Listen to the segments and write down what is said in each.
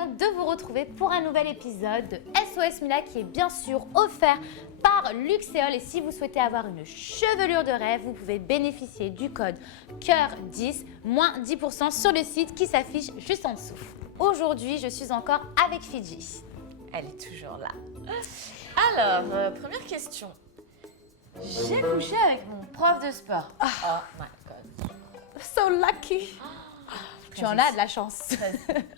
contente de vous retrouver pour un nouvel épisode de SOS Mila qui est bien sûr offert par Luxéol. Et si vous souhaitez avoir une chevelure de rêve, vous pouvez bénéficier du code COEUR10, moins 10% sur le site qui s'affiche juste en dessous. Aujourd'hui, je suis encore avec Fidji. Elle est toujours là. Alors, première question. J'ai couché avec mon prof de sport. Oh my god. So lucky. Tu en as de la chance.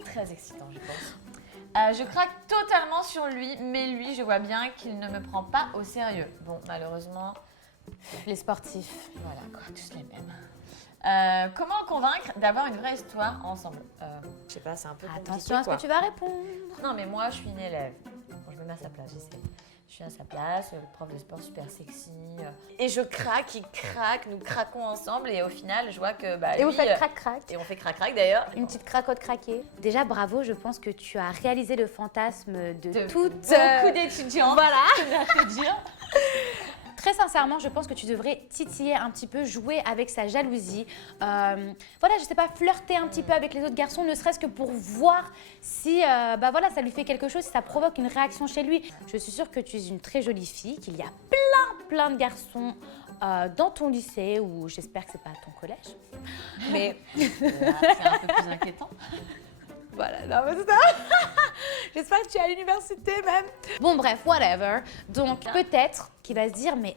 Très excitant, je pense. Je craque totalement sur lui, mais lui, je vois bien qu'il ne me prend pas au sérieux. Bon, malheureusement, Les sportifs. voilà, quoi, tous les mêmes. Comment le convaincre d'avoir une vraie histoire ensemble? Je sais pas, c'est un peu compliqué, Attention à ce quoi. que tu vas répondre. Non, mais moi, je suis une élève. Bon, je me mets à sa place, j'essaie. Je suis à sa place, le prof de sport super sexy. Et je craque, il craque, nous craquons ensemble. Et au final, je vois que bah, Et vous lui, faites crac-crac. et on fait crac-crac d'ailleurs. Une petite cracotte craquée. Déjà, bravo, je pense que tu as réalisé le fantasme de toutes... beaucoup d'étudiants. Voilà. Je viens de te dire. Très sincèrement, je pense que tu devrais titiller un petit peu, jouer avec sa jalousie. Voilà, je sais pas, flirter un petit peu avec les autres garçons, ne serait-ce que pour voir si bah voilà, ça lui fait quelque chose, si ça provoque une réaction chez lui. Je suis sûre que tu es une très jolie fille, qu'il y a plein de garçons dans ton lycée, ou j'espère que c'est pas à ton collège. Mais C'est un peu plus inquiétant. voilà, non mais c'est ça. J'espère que tu es à l'université même. Bon bref, whatever. Donc peut-être qu'il va se dire, mais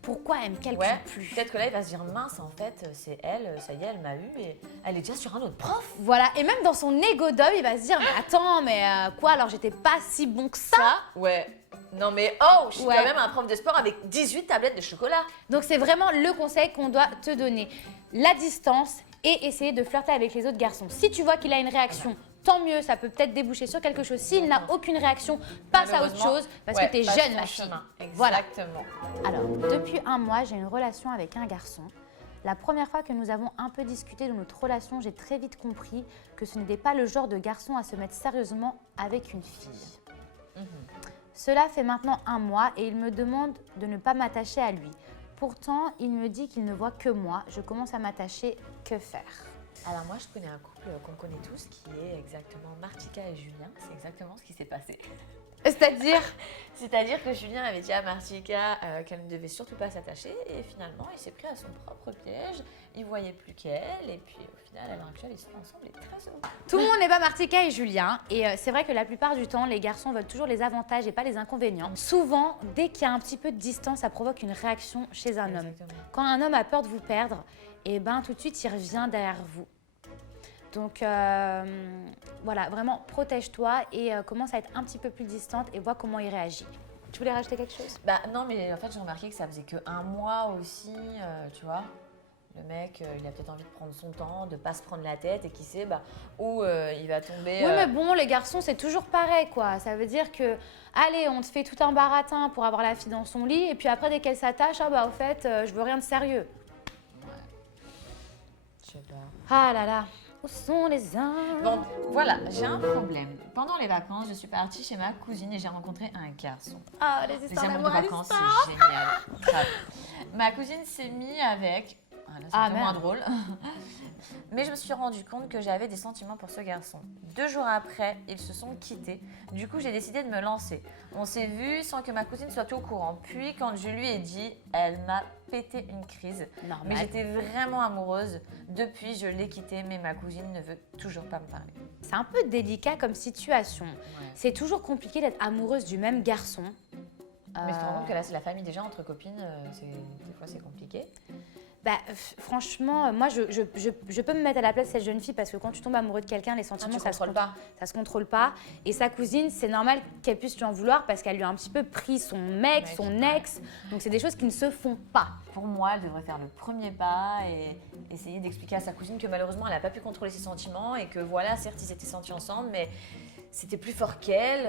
pourquoi elle me calcule Ouais, plus? peut-être que là, il va se dire mince, en fait, c'est elle, ça y est, elle m'a eu et elle est déjà sur un autre prof. Voilà, et même dans son égo d'homme, il va se dire, mais attends, mais quoi, alors j'étais pas si bon que ça? Ouais. Non mais oh, je suis Ouais. quand même un prof de sport avec 18 tablettes de chocolat. Donc c'est vraiment le conseil qu'on doit te donner. La distance et essayer de flirter avec les autres garçons. Si tu vois qu'il a une réaction, tant mieux, ça peut peut-être déboucher sur quelque chose. S'il n'a aucune réaction, passe à autre Malheureusement, chose parce ouais, que tu es passe jeune, ton ma fille. chemin. Voilà. Exactement. Alors, depuis un mois, j'ai une relation avec un garçon. La première fois que nous avons un peu discuté de notre relation, j'ai très vite compris que ce n'était pas le genre de garçon à se mettre sérieusement avec une fille. Cela fait maintenant un mois et il me demande de ne pas m'attacher à lui. Pourtant, il me dit qu'il ne voit que moi. Je commence à m'attacher. Que faire? Alors moi, je connais un couple qu'on connaît tous qui est exactement Martika et Julien. C'est exactement ce qui s'est passé. C'est-à-dire? C'est-à-dire que Julien avait dit à Martika qu'elle ne devait surtout pas s'attacher et finalement, il s'est pris à son propre piège. Il voyait plus qu'elle et puis au final, à l'heure actuelle, ils sont ensemble et très heureux. Tout le monde n'est pas Martika et Julien. Et c'est vrai que la plupart du temps, les garçons veulent toujours les avantages et pas les inconvénients. Souvent, dès qu'il y a un petit peu de distance, ça provoque une réaction chez un homme. Exactement. Quand un homme a peur de vous perdre, et ben tout de suite, il revient derrière vous. Donc voilà, vraiment protège-toi et commence à être un petit peu plus distante et vois comment il réagit. Tu voulais rajouter quelque chose? Bah non, mais en fait, j'ai remarqué que ça faisait que un mois aussi, tu vois. Le mec, il a peut-être envie de prendre son temps, de pas se prendre la tête et qui sait où il va tomber. Oui, mais bon, les garçons, c'est toujours pareil, quoi. Ça veut dire que, allez, on te fait tout un baratin pour avoir la fille dans son lit et puis après, dès qu'elle s'attache, ah bah au fait, je veux rien de sérieux. Je sais pas. Ah là là, où sont les hommes? Bon, voilà, j'ai un problème. Pendant les vacances, je suis partie chez ma cousine et j'ai rencontré un garçon. Ah, les Les histoires amours de d'amour à vacances, l'histoire. c'est génial. Grave. Ma cousine s'est mise avec... Ah, là, c'est un peu moins merde. drôle. Mais je me suis rendu compte que j'avais des sentiments pour ce garçon. 2 jours après, ils se sont quittés. Du coup, j'ai décidé de me lancer. On s'est vus sans que ma cousine soit au courant. Puis, quand je lui ai dit, elle m'a pété une crise. Normal. Mais j'étais vraiment amoureuse. Depuis, je l'ai quitté, mais ma cousine ne veut toujours pas me parler. C'est un peu délicat comme situation. C'est toujours compliqué d'être amoureuse du même garçon. Mais je te rends compte que là, c'est la famille déjà, entre copines, des fois c'est compliqué. Bah, franchement, moi, je peux me mettre à la place de cette jeune fille parce que quand tu tombes amoureux de quelqu'un, les sentiments, ça se contrôle pas. Et sa cousine, c'est normal qu'elle puisse lui en vouloir parce qu'elle lui a un petit peu pris son mec, son ex. Donc, c'est des choses qui ne se font pas. Pour moi, elle devrait faire le premier pas et essayer d'expliquer à sa cousine que malheureusement, elle n'a pas pu contrôler ses sentiments et que voilà, certes, ils étaient sentis ensemble, mais c'était plus fort qu'elle.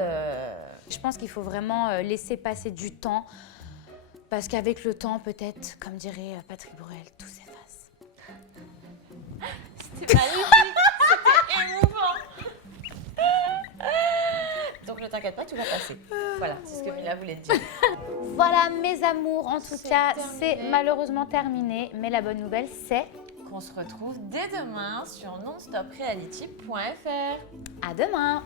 Je pense qu'il faut vraiment laisser passer du temps parce qu'avec le temps, peut-être, comme dirait Patrick Borel, tout s'efface. C'était magnifique, c'était émouvant. Donc ne t'inquiète pas, tout va passer. Voilà, c'est ce que Mila voulait te dire. Voilà, mes amours, en tout C'est cas, terminé. c'est malheureusement terminé. Mais la bonne nouvelle, c'est... on se retrouve dès demain sur nonstopreality.fr. À demain!